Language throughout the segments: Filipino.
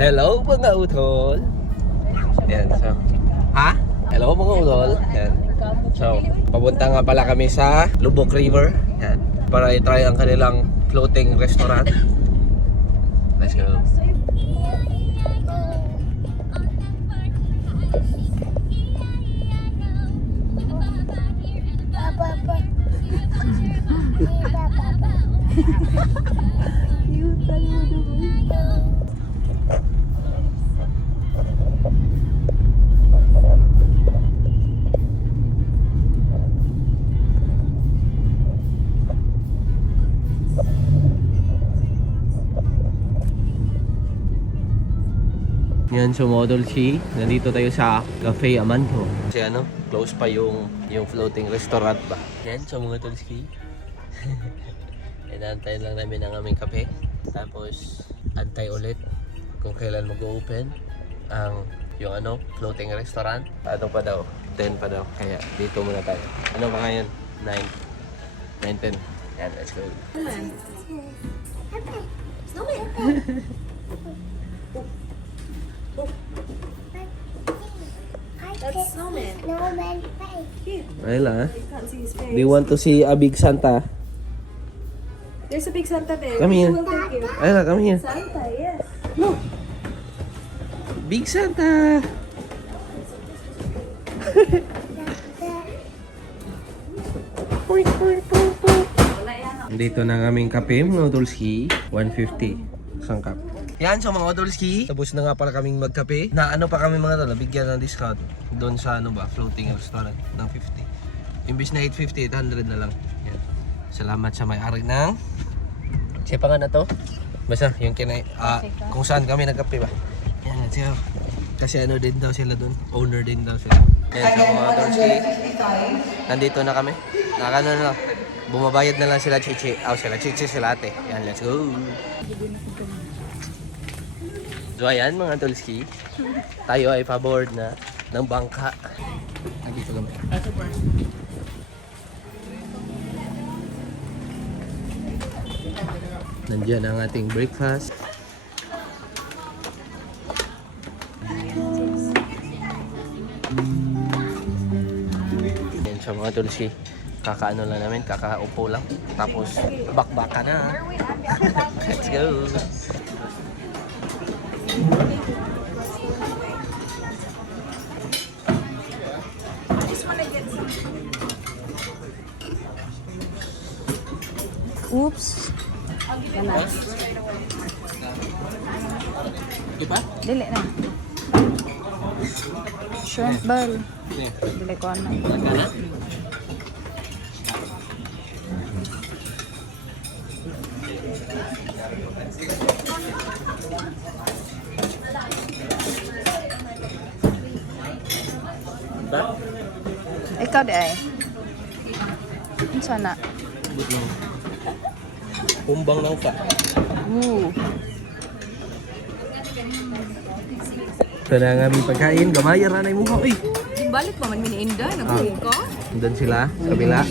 Hello mga utol. Yan, so. Ha? Hello mga utol. Yan. So, papunta nga pala kami sa Lubok River. Yan. Para i-try ang kanilang floating restaurant. Let's go. Yan, so model C, nandito tayo sa Cafe Amanto. Kasi ano, close pa yung floating restaurant ba. Yan, so mga tulski. Inaantay lang namin ang aming kape. Tapos, antay ulit kung kailan mag-open ang yung ano, floating restaurant. Ano pa daw? 10 pa daw. Kaya dito muna tayo. Ano pa ngayon? 9, 10. Yan, let's go. That's snowman. Snowman face. Isla, do you want to see a big Santa? There's a big Santa there. Come here. We'll take you. Isla, come here. Santa, yes. Look! Big Santa! Dito na ang aming kape, mga Odolski. 150. Isang cup. Yan, so mga Odolski. Tapos na nga pala kaming magkape. Na ano pa kami mga tol, bigyan ng discount. Doon sa ano ba, floating restaurant ng 50. Imbis na 850, 800 na lang. Yan. Salamat sa may-ari ng... Siya pa nga na to? Basta, yung kung saan kami nagkape ba. Yan, let's go. Kasi ano din daw sila doon. Owner din daw sila. Yan, so mga Odolski. Nandito na kami. Nakano na lang. Bumabayad na lang sila chichi. Sila chichi, sila ate. Yan, let's go. So ayan mga Tulski, tayo ay paboard na ng bangka. Nandito kami. Nandiyan ang ating breakfast. Yan sa mga Tulski, kakaano lang namin, kakaupo lang. Tapos bakbaka na. Let's go. Oops. Kana. Diba? Dili na. Shrimp ball. Dili ko na. Ba? Ikaw di ay. Unsa na? Kumbang na ka. Ito na ang aming pagkain. Gamaya ranay mo. Uy! Balik pa man miniinda, nagkuhin ka? Doon sila, sa kabila.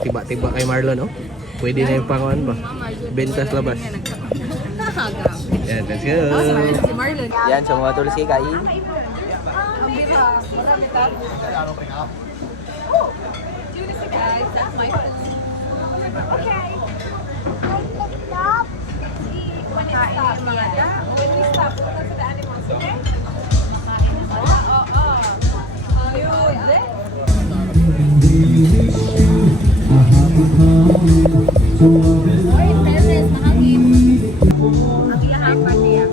Tiba-tiba kay Marlon, oh. Pwede na yung panguan ba? Bentas labas. Yan, let's go. Si Marlon. Yan, so mga Tulsi, kain. Ang bira, marami tayo. Guys, that's my foot. Okay. When we stop, when we stop, we'll go to the animals, okay? Oy, Teres, mahangin. Ang iyahang partiya.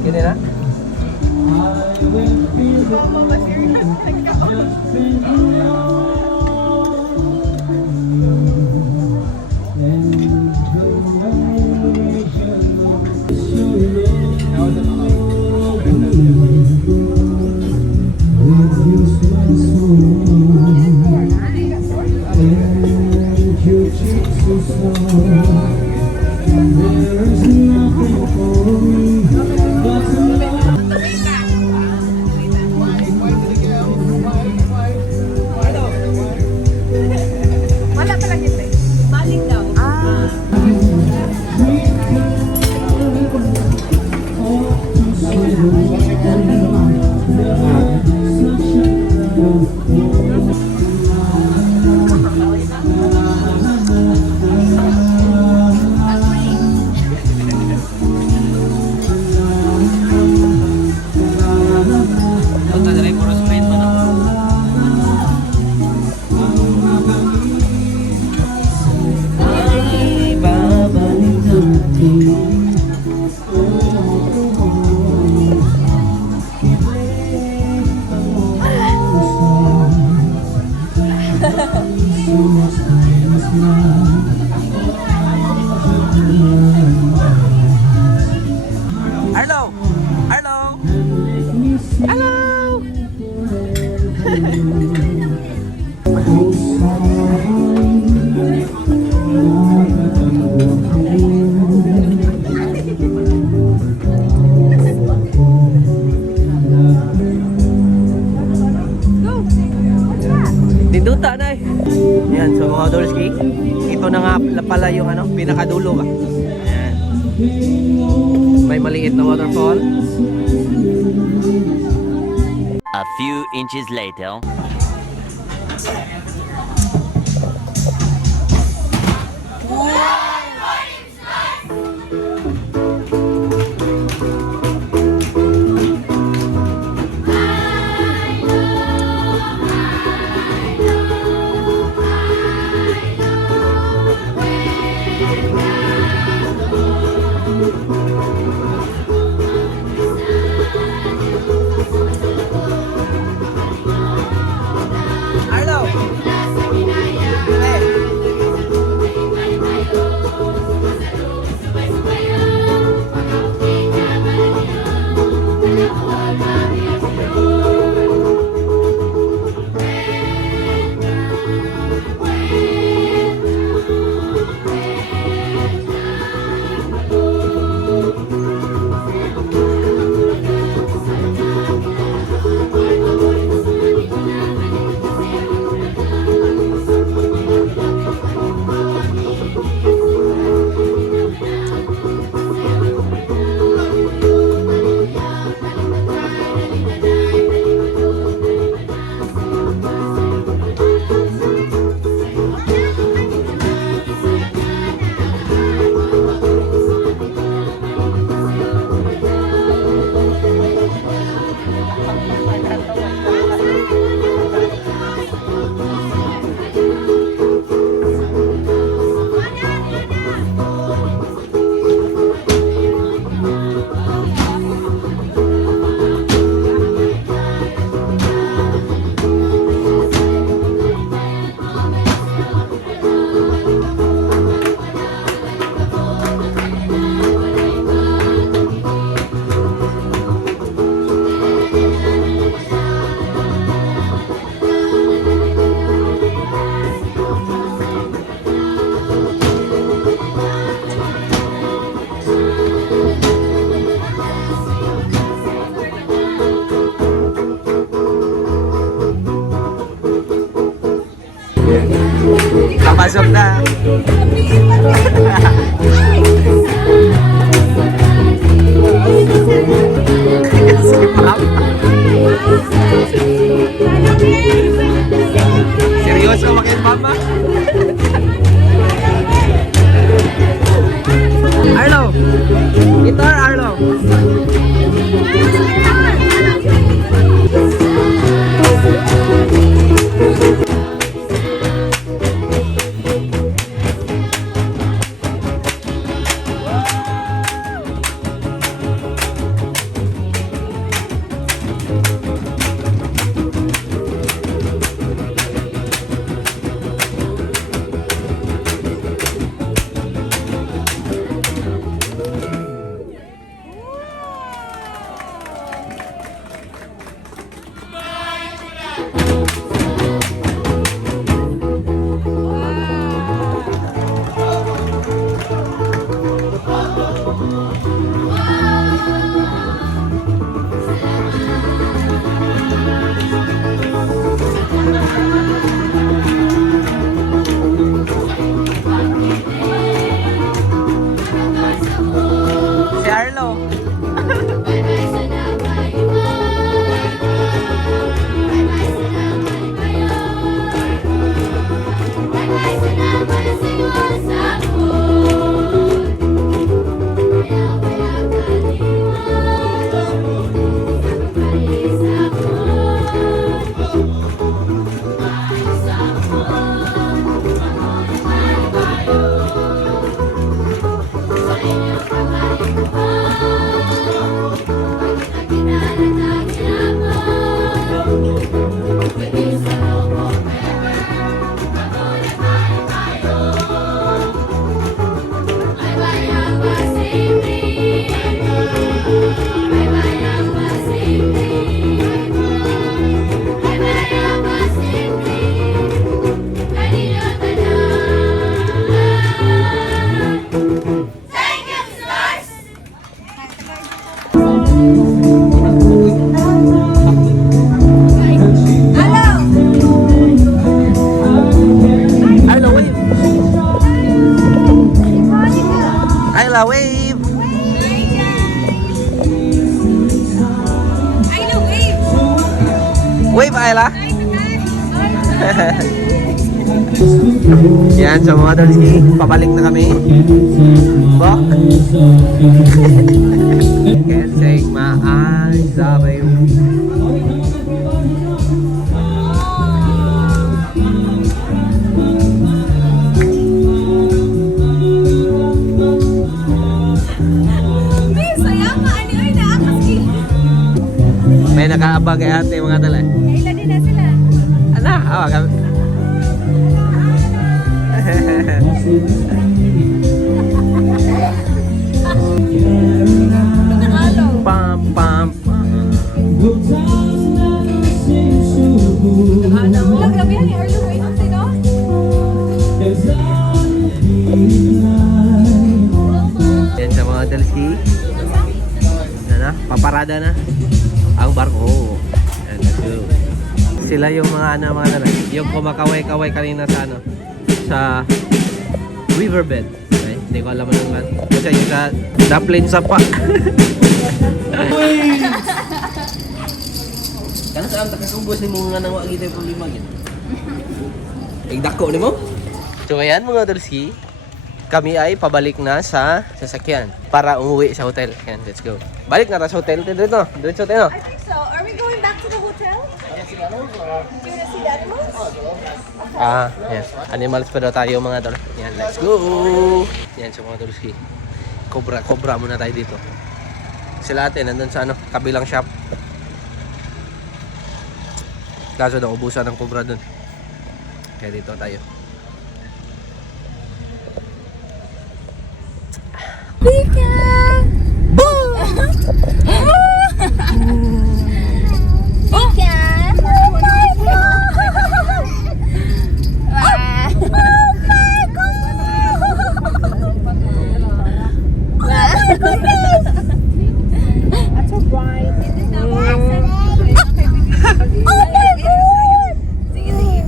Kini na? Wala talaga ito eh. Balik daw. Arlo! Arlo! Hello! Tinduta na eh. Yan, so mga Dolski, ito na nga pala yung ano, pinakadulo ba? Ayan. May maliit na waterfall. A few inches later. Arlo! Papasok na. Si Papa. Seryoso makin Mama? Arlo! Guitar, Arlo! Isla, wave! I know, wave! Wave, Isla! Yan, so mga Dolski, pabalik na kami. Bok! Can't take my eyes off you. May nakaabag kay ate mga dala. Kailan din na sila? Ano? Oh, kami. Pam pam pam. Naglabihan ni Arlo ko inong sino? Yan sa mga Dolski. Na, paparada na ang barko. And let's go. Sila yung mga mga dala. Yung kumakaway-kaway kanina sa sa riverbed. Okay? Hindi ko alam ano man. Kasi yung sa Dublin sa pa. Kana sa ang takakubos ni mo nga nang wagi tayo problema gid. Igdako nimo. So ayan mga Dolski. Kami ay pabalik na sa sasakyan para umuwi sa hotel. Ayan, let's go. Balik na tayo sa hotel. Dito, doon sa hotel. I think so. Are we going back to the hotel? Do you wanna see the animals? Yes. Animals pa daw tayo mga tol. Yan, let's go. Yan sa mga Dolski. Cobra muna tayo dito. Sila ate, nandun sa kabilang shop. Kaso daw, ubusan ng cobra dun. Kaya dito tayo. Pika! Boom! Pika! Oh my god! That's so bright. Oh my god! Sige, sige.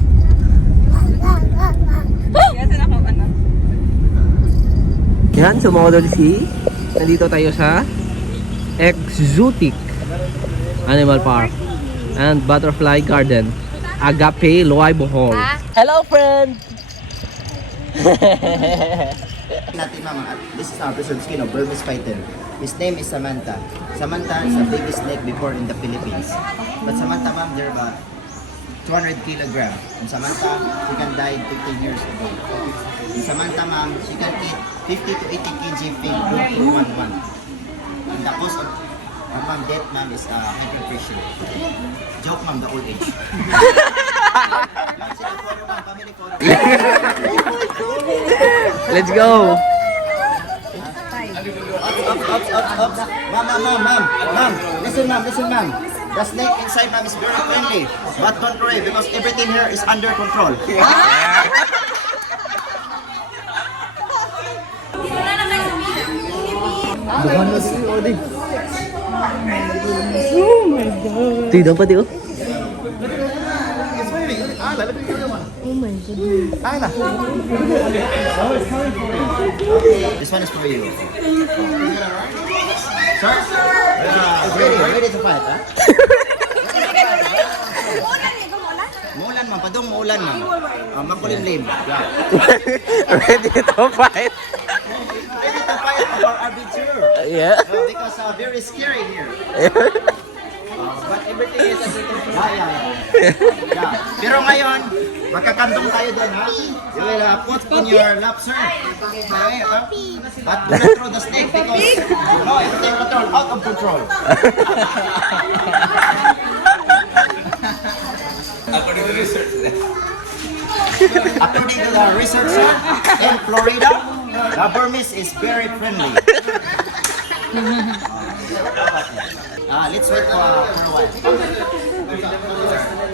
Yan, so mga Dolski, nandito tayo sa Exotic Animal Park and Butterfly Garden, Agape, Loay, Bohol. Hello, friend! Natin mama, this is our preserved skin of Burmese python. His name is Samantha. Samantha is the biggest snake before in the Philippines. But Samantha ma'am, they're about 200 kilogram. And Samantha, she can die 15 years ago. And Samantha ma'am, she can eat 50 to 80 kg pig for 1 month. And the cause of her mom death ma'am is hypertension. Joke ma'am, the old age. Yan, sila photo ma'am, family photo. Let's go! Ups. Ma'am. Listen, ma'am. The snake inside, ma'am, is very friendly. But control it because everything here is under control. Tuy dapat yun. This one is for you. Sir? Ready to fight, ha? Muulan, ma'am. Padong muulan, ma'am. Makulimlim. Yeah. Ready to fight. Ready to fight our adventure. Yeah. Because very scary here. But everything is under control. Yeah. Pero ngayon, magkakantong tayo doon, ha? You will put on your lap, sir. Okay, ha? But do not throw the snake because no, everything control, out of control. According to the research, sir, in Florida, the Burmese is very friendly. Let's wait for a while.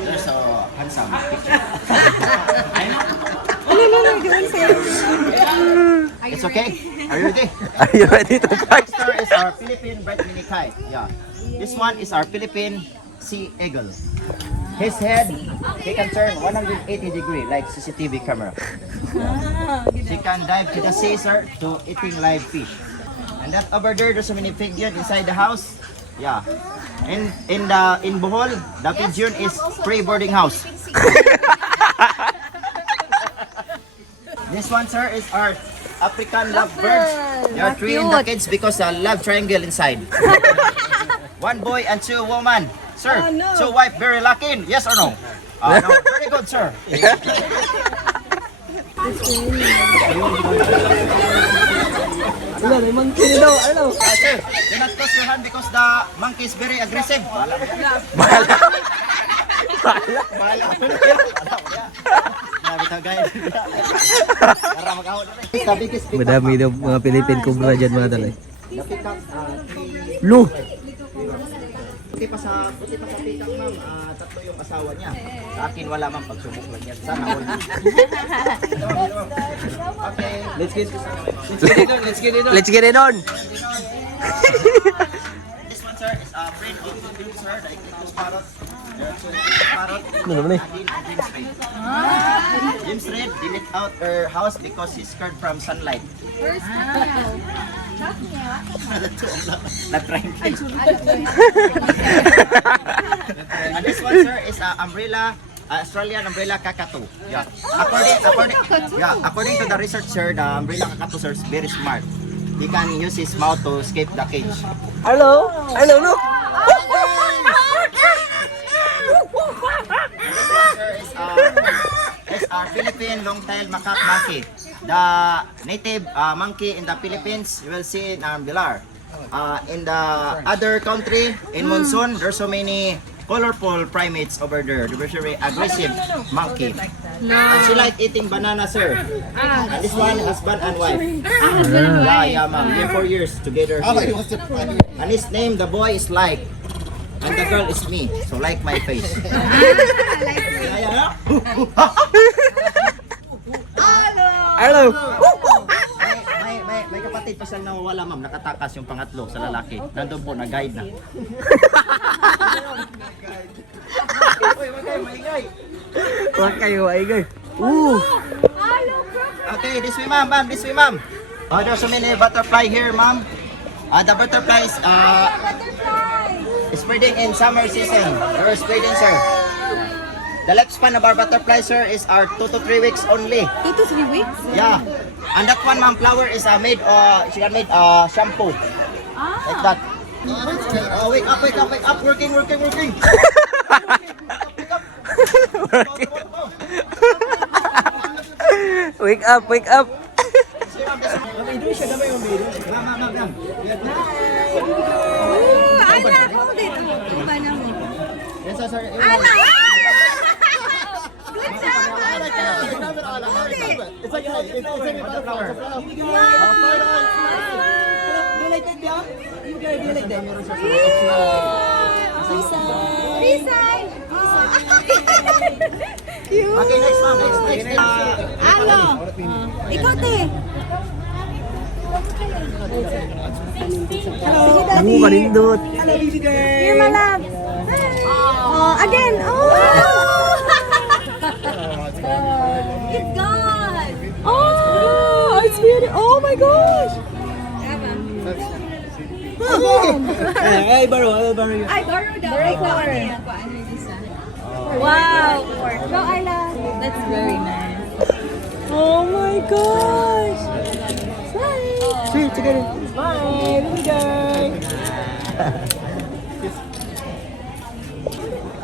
There's a handsome picture. It's okay. Are you ready? Are you ready to fight? This is our Philippine red mini kite. Yeah. This one is our Philippine sea eagle. His head, he can turn 180 degree like CCTV camera. She can dive to the sea, sir, to eating live fish. And that over there, there's so many pigeons inside the house. Yeah. In Bohol, the pigeon is free boarding house. This one, sir, is our African lovebirds. There are 3 in the kids because the love triangle inside. 1 boy and 2 woman. Sir, 2 wife, very lucky. Yes or no? No. Very good, sir. Wala, may monkey daw. Ano? Sir, do not cross your hand because the monkey is very aggressive. Bahala. Madami daw mga Philippine Cobra dyan mga talay. Lu! Buti pa sa pikak, ma'am. 3 yung asawa niya. Sa akin wala, ma'am. Pagsubok lang yan. Sana all. Okay. Let's get it on. This one, sir, is a friend of the group, sir. The Ictus parrot. There are 2 parrot. Ano naman eh? James Reid delete out her house because he's scared from sunlight. Nag-trying. And this one, sir, is umbrella, Australian umbrella kakatu. Yeah. According to the research, sir, the umbrella kakatu, sir, is very smart. He can use his mouth to escape the cage. Hello, look! Is our Philippine long-tailed macaque monkey. The native monkey in the Philippines, you will see in Bilar. In the other country, in monsoon, there's so many colorful primates over there. They're very aggressive monkey. And she like eating banana, sir. And this one, husband and wife. Yeah, ma'am. They're 4 years together here. And his name, the boy is like. And the girl is me. So like my face. Hello! May kapatid pa siyang nawawala, ma'am. Nakatakas yung pangatlo sa lalaki. Nandun po, nag-guide na. Huwag kayo, maingay. Okay, this way, ma'am. This way, ma'am. There's so many butterfly here, ma'am. The butterflies spreading in summer season. They're spreading, sir. The lifespan of our butterfly, sir, is 2 to 3 weeks only. 2 to 3 weeks? Yeah. And that one, ma'am, flower is made, she can make shampoo. Like that. Wake up. Working. Wake up! Ma'am. Ala, hold it. Iba na mo. Yes, sir. Ala! Good job, Ala! Hold it. It's like a flower. Free side. Cute. Okay, next, ma'am. Next. Ano? Ikaw, te. Hello, Daddy. Kanindot. Hello, baby girl. Here, my love. Again. It's gone. Oh, it's beautiful. Oh my gosh. Ay, baro yun. Ay, borrow daw. Wow. Go, Isla. That's very nice. Oh my gosh. Sweet, together. Bye, baby girl.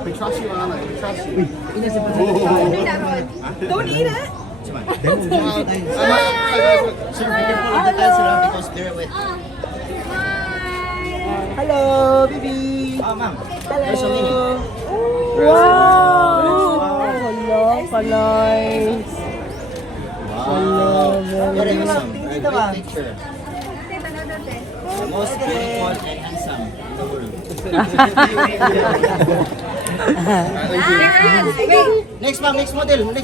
We trust you, Anna. We trust you. Don't eat it. Sir, be careful with the tiles around because they're wet. Hello, baby. Oh, ma'am. There's so many. Wow. Hello, nice. Wow. Very awesome. A great picture. The most beautiful and handsome in the world. Next, ma'am. Next model, ma'am.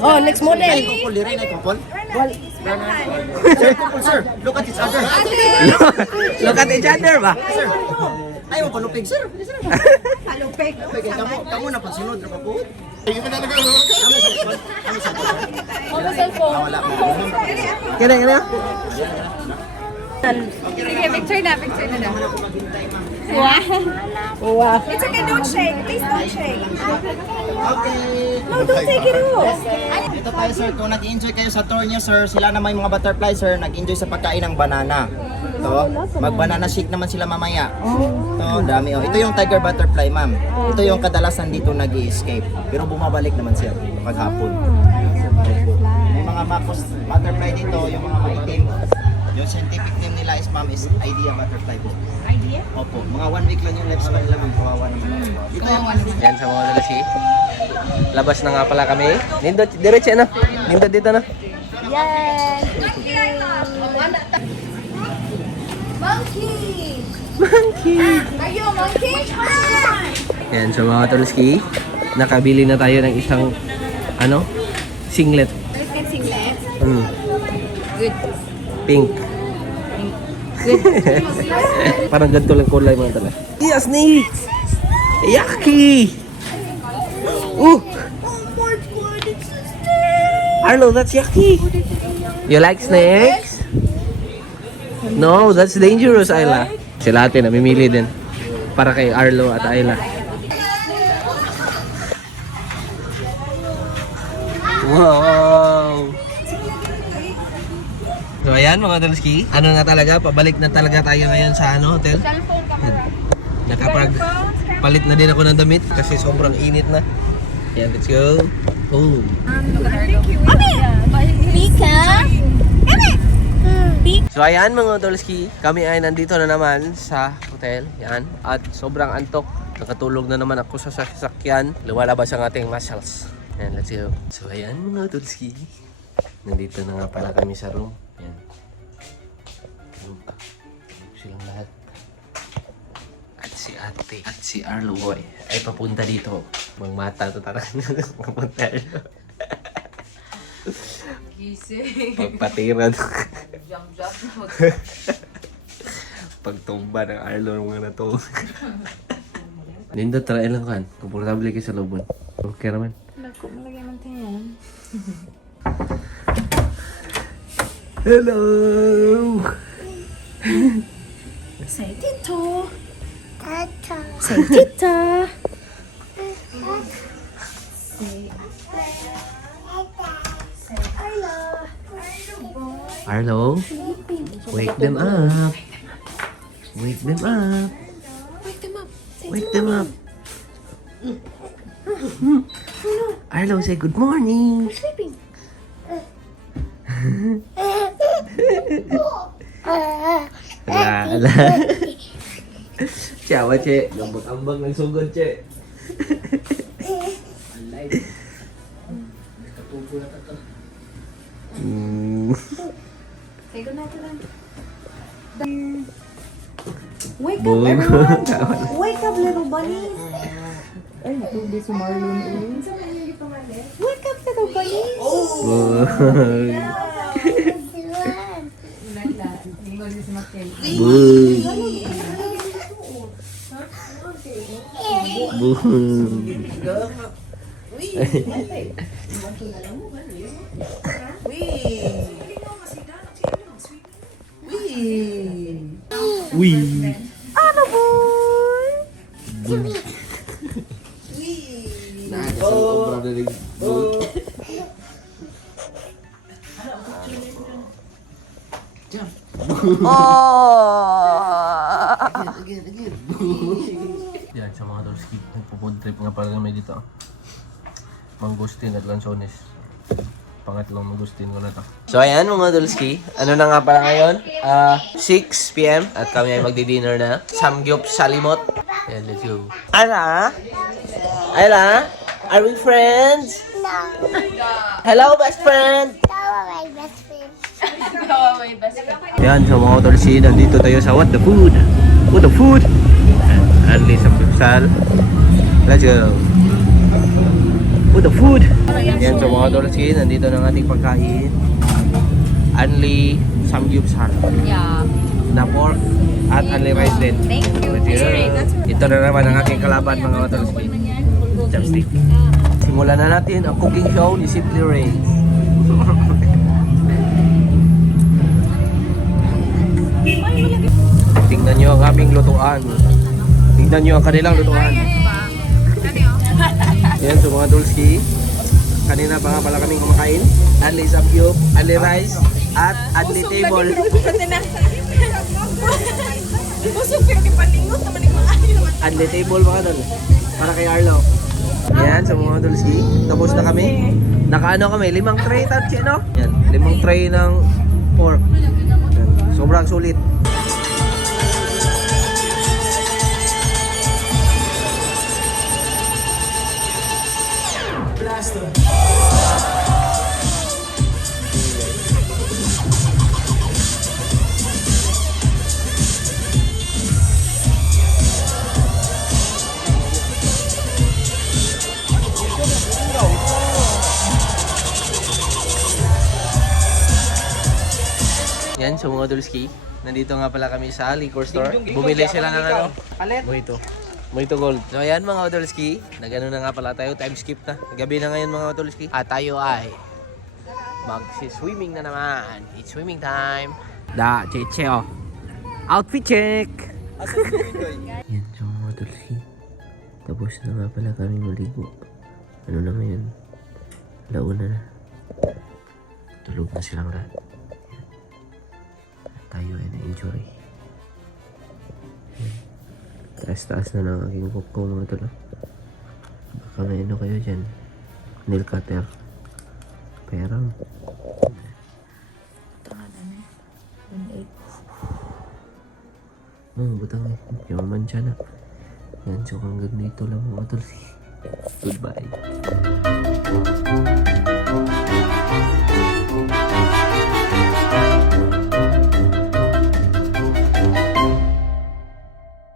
Oh, next model. Ay, couple. Di rin ay couple. Sir, couple, sir. Look at each other. Look at each other ba? Sir. Ayaw mo palupig, sir. Palupig. Kamu na pagsunod. Ra pa po. Ano cellphone? Wala mo. Kaya. Sige, picture na daw. Wow. It's okay, don't shake. Please don't shake. Okay. No, don't take it off. Ito tayo sir, kung nag-enjoy kayo sa tour niyo sir, sila naman yung mga butterfly sir, nag-enjoy sa pagkain ng banana. Ito, mag-banana shake naman sila mamaya. Ito, dami oh. Ito yung tiger butterfly ma'am. Ito yung kadalasan dito nag-escape. Pero bumabalik naman siya paghapon. May mga macos butterfly dito, yung mga maitim. Yung scientific name nila is ma'am is idea butterfly po. Idea? Opo, mga 1 week lang yung lifespan nila ma'am, kawawa naman. Ito yung one. Yan sa mga dalasi. Labas na nga pala kami. Nindot, diretso na. Nindot dito na. Yes! Monkey! Monkey! Are you a monkey? Yan sa mga Tolski. Nakabili na tayo ng isang singlet. Let's get singlet. Good. Pink. Parang ganito lang kulay mga tala. Yeah, snake! Yucky! Oh my god, it's a snake! Arlo, that's yucky! You like snakes? No, that's dangerous, Isla. Sila ate namimili din. Para kay Arlo at Isla. Wow! So ayan mga Tolski, ano na talaga, pabalik na talaga tayo ngayon sa hotel. Cellphone ka muna. Palit na din ako ng damit kasi sobrang init na. Yan, let's go. Oh. Mika! So ayan mga Tolski, kami ay nandito na naman sa hotel. Yan. At sobrang antok. Nakatulog na naman ako sa sasakyan. Lumalabas ang ating muscles. Yan, let's go. So ayan mga Tolski, nandito na nga pala kami sa room. Yan. Silang lahat. At si ate at si Arlo boy ay papunta dito. Magmata to talaga. Papunta. Gising. Pagpatiran. Jump na. Pagtumba ng Arlo ng mga na to. Nindot, try lang kan. Komportable kayo sa lobon. Okay naman. Naku, malagay man tayo yan. Hello! Say tito. Tata. Say tita. Say Isla. Arlo, wake them up. Wake them up. Wake them up. Wake them up. Arlo, say good morning. Sleeping. Ala. Ciao, Che. Gambang-ambang ng sugod, Che. Say good night to them. Wake up, Boy. everyone. Wake up, little bunny. Ay, hindi si Marlon eh. Wake up, little bunny. Boy. Boy. Wee. Ano boy? Yan sa mga Tolski, nagpo-food trip nga pala kami dito. Mangustin at lansones. Pangatlong mangustin ko na to. So ayan mga Tolski, ano na nga pala ngayon? 6 PM at kami ay magdi-dinner na. Samgyup salimot. Yan, let's go. Ayla? Ayla? Are we friends? No. Hello, best friend! Yan, sa mga Tolski, nandito tayo sa What the Food. What the Food? Anli sa Pipsal. Let's go. What the Food? Yan, sa mga Tolski, nandito na ang ating pagkain. Anli Samgyupsal. Yeah. Na pork at anli rice din. Thank you. Let's go. Ito na naman ang aking kalaban mga Tolski. Chopstick. Simulan na natin ang cooking show ni Simply Ray. aming lutuan. Tingnan nyo ang kanilang lutuan. Yan, so mga Dulski. Kanina pa nga pala kaming kumakain. Adli Samgyup, Adli Rice, at Adli Table. Busog pero kipalingot naman yung mga ayaw. Adli Table mga Dol. Para kay Arlo. Yan, so mga Dulski. Tapos na kami. Nakaano kami, 5 tray tatsi, no? Yan, 5 tray ng pork. Yan, sobrang sulit. Yan, so mga Dulski, nandito nga pala kami sa liquor store. Bumili sila ng ano? Mojito Gold. So ayan mga Dulski, nagano na nga pala tayo, time skip na. Gabi na ngayon mga Dulski. At tayo ay magsi-swimming na naman. It's swimming time. Da, cheche oh. Outfit check! Yan, so mga Dulski, tapos na nga pala kami maligo. Ano na ngayon? Launa na. Tulog na silang lahat. Tayo ay na-injury. Taas-taas na ng aking kuko mga tula. Baka may ano kayo dyan. Nail cutter. Perang. Butang eh. Yung mancha na. Yan, so hanggang dito lang mga tula. Goodbye.